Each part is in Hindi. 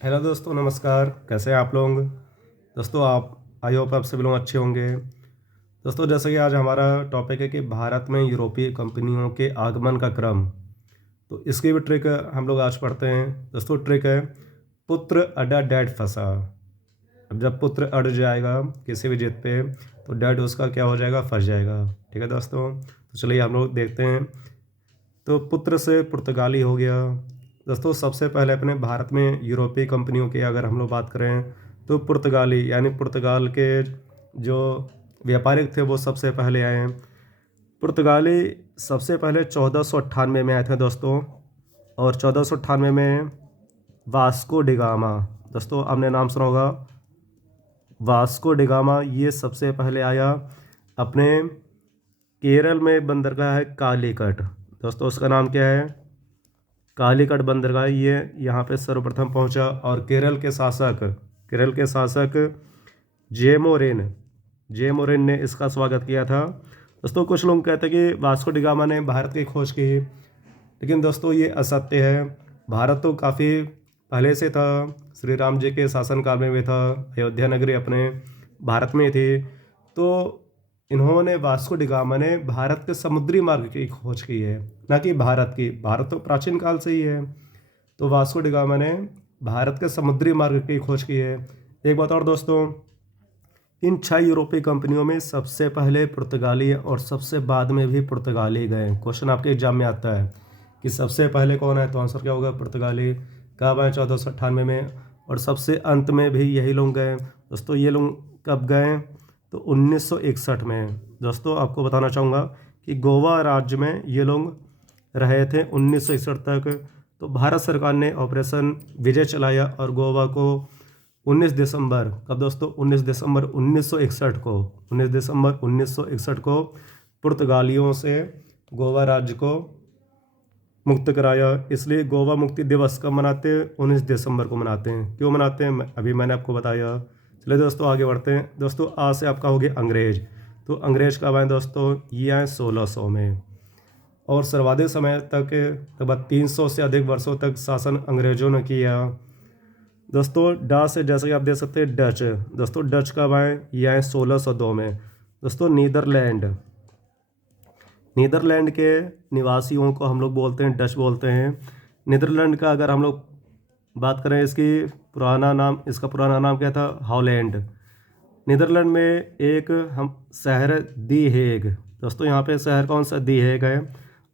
हेलो दोस्तों, नमस्कार। कैसे हैं आप लोग? दोस्तों, आप आई होप आप सभी लोग अच्छे होंगे। दोस्तों, जैसे कि आज हमारा टॉपिक है कि भारत में यूरोपीय कंपनियों के आगमन का क्रम। तो इसकी भी ट्रिक हम लोग आज पढ़ते हैं। दोस्तों, ट्रिक है पुत्र अडा डैड फंसा। अब जब पुत्र अड़ जाएगा किसी भी जिद पे, तो डैड उसका क्या हो जाएगा? फंस जाएगा। ठीक है दोस्तों, तो चलिए हम लोग देखते हैं। तो पुत्र से पुर्तगाली हो गया। दोस्तों, सबसे पहले अपने भारत में यूरोपीय कंपनियों की अगर हम लोग बात करें, तो पुर्तगाली यानी पुर्तगाल के जो व्यापारिक थे वो सबसे पहले आए हैं। पुर्तगाली सबसे पहले 1498 में आए थे दोस्तों। और 1498 में वास्को डिगामा, दोस्तों आपने नाम सुना होगा, वास्को डिगामा ये सबसे पहले आया। अपने केरल में बंदरगाह है कालीकट। दोस्तों, उसका नाम क्या है? कालीकट बंदरगाह। ये यहाँ पे सर्वप्रथम पहुँचा। और केरल के शासक जेमोरिन जेमोरिन ने इसका स्वागत किया था। दोस्तों, कुछ लोग कहते हैं कि वास्को डिगामा ने भारत की खोज की, लेकिन दोस्तों ये असत्य है। भारत तो काफ़ी पहले से था, श्री राम जी के शासनकाल में भी था। अयोध्या नगरी अपने भारत में थी। तो इन्होंने वास्को डिगामा ने भारत के समुद्री मार्ग की खोज की है, ना कि भारत तो प्राचीन काल से ही है। तो वास्को डिगामा ने भारत के समुद्री मार्ग की खोज की है। एक बात और दोस्तों, इन 6 यूरोपीय कंपनियों में सबसे पहले पुर्तगाली और सबसे बाद में भी पुर्तगाली गए। क्वेश्चन आपके एग्जाम में आता है कि सबसे पहले कौन है, तो आंसर क्या होगा? पुर्तगाली। कब आए? 1498 में। और सबसे अंत में भी यही लोग गए। दोस्तों, ये लोग कब गए? तो 1961 में। दोस्तों, आपको बताना चाहूँगा कि गोवा राज्य में ये लोग रहे थे 1961 तक। तो भारत सरकार ने ऑपरेशन विजय चलाया और गोवा को 19 दिसंबर, कब दोस्तों? 19 दिसंबर 1961 को, 19 दिसंबर 1961 को पुर्तगालियों से गोवा राज्य को मुक्त कराया। इसलिए गोवा मुक्ति दिवस कब मनाते हैं? 19 दिसंबर को मनाते हैं। क्यों मनाते हैं अभी मैंने आपको बताया। चलिए दोस्तों, आगे बढ़ते हैं। दोस्तों, आज से आपका हो गया अंग्रेज। तो अंग्रेज कब आए दोस्तों? ये आए 1600 में। और सर्वाधिक समय तक, लगभग 300 से अधिक वर्षों तक शासन अंग्रेजों ने किया। दोस्तों, डच, जैसे कि आप देख सकते हैं डच। दोस्तों, डच कब आए? ये आए 1602 में। दोस्तों, नीदरलैंड के निवासियों को हम लोग बोलते हैं डच बोलते हैं। नीदरलैंड का अगर हम लोग बात करें, इसका पुराना नाम क्या था? हॉलैंड। नीदरलैंड में एक हम शहर है दी हेग। दोस्तों, यहाँ पे शहर कौन सा? दी हेग है।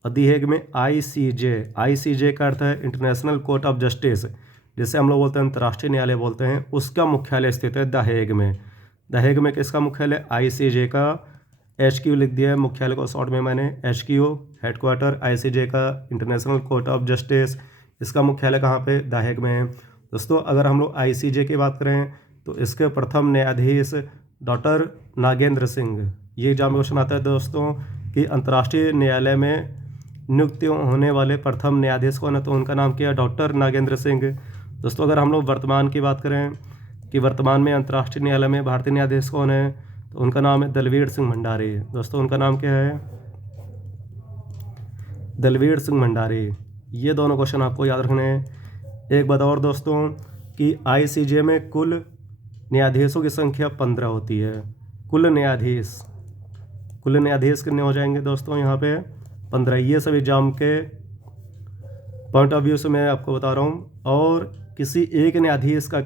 और दी हेग में आईसीजे का अर्थ है इंटरनेशनल कोर्ट ऑफ जस्टिस, जिसे हम लोग बोलते हैं अंतर्राष्ट्रीय न्यायालय बोलते हैं। उसका मुख्यालय स्थित है द हेग में। द हेग में किसका मुख्यालय? आईसीजे का। HQ लिख दिया है मुख्यालय को शॉर्ट में मैंने, HQ हेडक्वार्टर। आईसीजे का इंटरनेशनल कोर्ट ऑफ जस्टिस, इसका मुख्यालय कहाँ पे? द हेग में है। दोस्तों, अगर हम लोग आईसीजे की बात करें, तो इसके प्रथम न्यायाधीश डॉक्टर नागेंद्र सिंह। ये एग्जाम में क्वेश्चन आता है दोस्तों कि अंतर्राष्ट्रीय न्यायालय में नियुक्त होने वाले प्रथम न्यायाधीश कौन है? तो उनका नाम क्या है? डॉक्टर नागेंद्र सिंह। दोस्तों, अगर हम लोग वर्तमान की बात करें कि वर्तमान में अंतर्राष्ट्रीय न्यायालय में भारतीय न्यायाधीश कौन है, तो उनका नाम है दलवीर सिंह भंडारी। दोस्तों, उनका नाम क्या है? दलवीर सिंह भंडारी। ये दोनों क्वेश्चन आपको याद रखने हैं। एक बात और दोस्तों कि आईसीजे में कुल न्यायाधीशों की संख्या 15 होती है। कुल न्यायाधीश कितने हो जाएंगे दोस्तों? यहाँ पे 15। ये सभी एग्जाम के पॉइंट ऑफ व्यू से मैं आपको बता रहा हूँ। और किसी एक न्यायाधीश का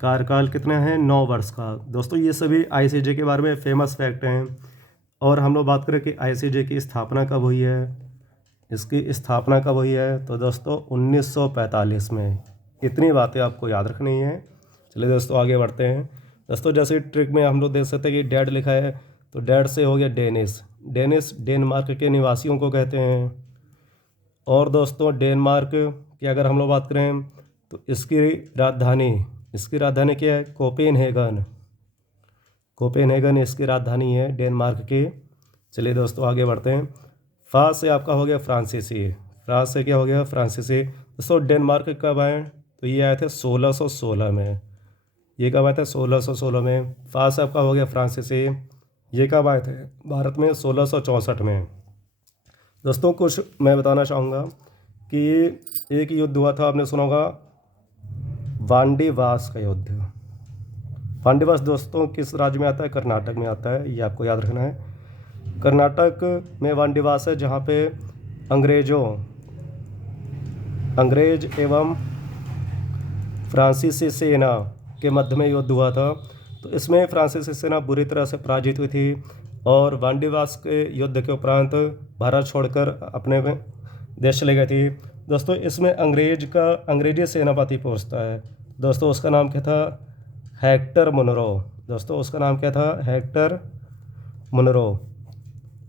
कार्यकाल कितना है? 9 वर्ष का। दोस्तों, ये सभी आईसीजे के बारे में फेमस फैक्ट हैं। और हम लोग बात करें कि आईसीजे की स्थापना कब हुई है, इसकी स्थापना कब हुई है, तो दोस्तों 1945 में। इतनी बातें आपको याद रखनी है। चलिए दोस्तों, आगे बढ़ते हैं। दोस्तों, जैसे ट्रिक में हम लोग देख सकते हैं कि डैड लिखा है, तो डैड से हो गया डेनिस डेनमार्क के निवासियों को कहते हैं। और दोस्तों, डेनमार्क की अगर हम लोग बात करें, तो इसकी राजधानी क्या है? कोपेनहेगन इसकी राजधानी है डेनमार्क की। चलिए दोस्तों, आगे बढ़ते हैं। फ्रांस से आपका हो गया फ्रांसीसी। फ्रांस से क्या हो गया? फ्रांसीसी। दोस्तों, डेनमार्क कब आए? तो ये आए थे 1616 में। ये कब आए थे? 1616 में। फ्रांस आपका हो गया फ्रांसीसी। ये कब आए थे? भारत में 1664 में। दोस्तों, कुछ मैं बताना चाहूँगा कि एक युद्ध हुआ था, आपने सुना होगा वांडीवास का युद्ध। वांडीवास दोस्तों किस राज्य में आता है? कर्नाटक में आता है, ये आपको याद रखना है। कर्नाटक में वांडीवास है, जहाँ पे अंग्रेज एवं फ्रांसीसी सेना के मध्य में युद्ध हुआ था। तो इसमें फ्रांसीसी सेना बुरी तरह से पराजित हुई थी और वांडीवास के युद्ध के उपरांत भारत छोड़कर अपने देश चले गई थी। दोस्तों इसमें अंग्रेजी सेनापति पहुंचता है। दोस्तों उसका नाम क्या था? Hector Munro. दोस्तों उसका नाम क्या था? Hector Munro.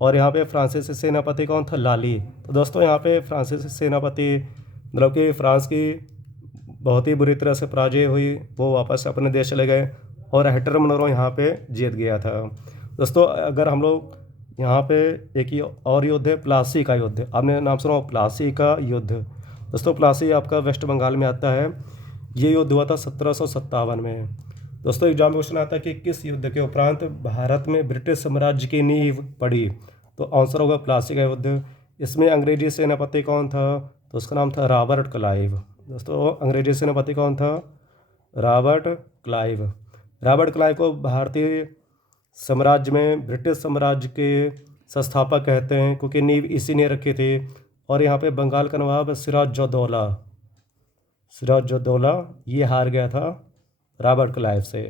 और यहाँ पे फ्रांसीसी सेनापति कौन था? लाली। तो दोस्तों यहाँ पे फ्रांसीसी सेनापति मतलब कि फ्रांस की बहुत ही बुरी तरह से पराजय हुई, वो वापस अपने देश चले गए और हेक्टर मुनरो यहाँ पे जीत गया था। दोस्तों अगर हम लोग यहाँ पे एक ही और युद्ध है, प्लासी का युद्ध। आपने नाम सुना हो प्लासी का युद्ध? दोस्तों प्लासी आपका वेस्ट बंगाल में आता है। ये युद्ध हुआ था 1757 में। दोस्तों एग्जाम में क्वेश्चन आता है कि किस युद्ध के उपरांत भारत में ब्रिटिश साम्राज्य की नींव पड़ी? तो आंसर होगा प्लासी का युद्ध। इसमें अंग्रेजी सेनापति कौन था? तो उसका नाम था रॉबर्ट क्लाइव। दोस्तों अंग्रेजी सेनापति कौन था? Robert Clive. रॉबर्ट क्लाइव को भारतीय साम्राज्य में ब्रिटिश साम्राज्य के संस्थापक कहते हैं, क्योंकि नींव इसी ने रखी थी। और यहाँ पे बंगाल का नवाब सिराजुद्दौला ये हार गया था रॉबर्ट क्लाइव से।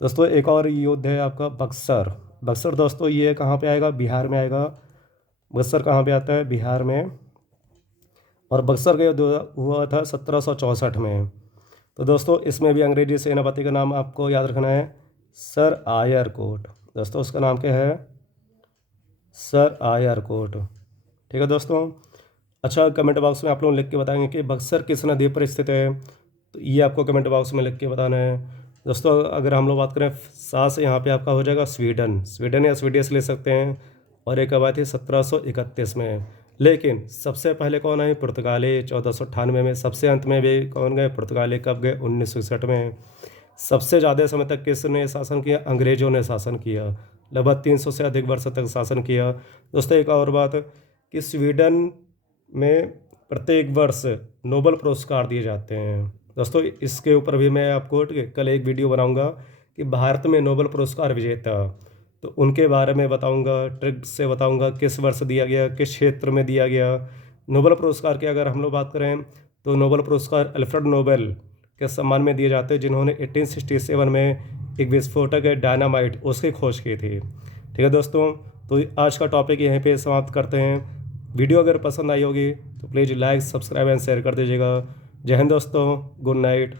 दोस्तों एक और युद्ध है आपका बक्सर। दोस्तों ये कहाँ पे आएगा? बिहार में आएगा। बक्सर कहाँ पे आता है? बिहार में। और बक्सर का युद्ध हुआ था 1764 में। तो दोस्तों इसमें भी अंग्रेजी सेनापति का नाम आपको याद रखना है, सर आयर कोट। दोस्तों उसका नाम क्या है? सर आयर कोट। ठीक है दोस्तों। अच्छा कमेंट बॉक्स में आप लोग लिख के बताएंगे कि बक्सर किस नदी पर स्थित है, तो ये आपको कमेंट बॉक्स में लिख के बताना है। दोस्तों अगर हम लोग बात करें सात से, यहाँ पे आपका हो जाएगा स्वीडन या स्वीडिश ले सकते हैं। और एक आबादी 1731 में। लेकिन सबसे पहले कौन आए? पुर्तगाली 1498 में। सबसे अंत में भी कौन गए? पुर्तगाली। कब गए? 1961 में। सबसे ज़्यादा समय तक किसने शासन किया? अंग्रेजों ने शासन किया, लगभग 300 से अधिक वर्ष तक शासन किया। दोस्तों एक और बात कि स्वीडन में प्रत्येक वर्ष नोबेल पुरस्कार दिए जाते हैं। दोस्तों इसके ऊपर भी मैं आपको कल एक वीडियो बनाऊंगा कि भारत में नोबेल पुरस्कार विजेता, तो उनके बारे में बताऊंगा, ट्रिक्स से बताऊंगा किस वर्ष दिया गया, किस क्षेत्र में दिया गया। नोबेल पुरस्कार की अगर हम लोग बात करें तो नोबेल पुरस्कार अल्फ्रेड नोबेल के सम्मान में दिए जाते हैं, जिन्होंने 1867 में एक विस्फोटक डायनामाइट उसकी खोज की थी। ठीक है दोस्तों, तो आज का टॉपिक यहीं पे समाप्त करते हैं। वीडियो अगर पसंद आई होगी तो please like, subscribe and share कर दीजिएगा। जय हिंद दोस्तों, गुड नाइट।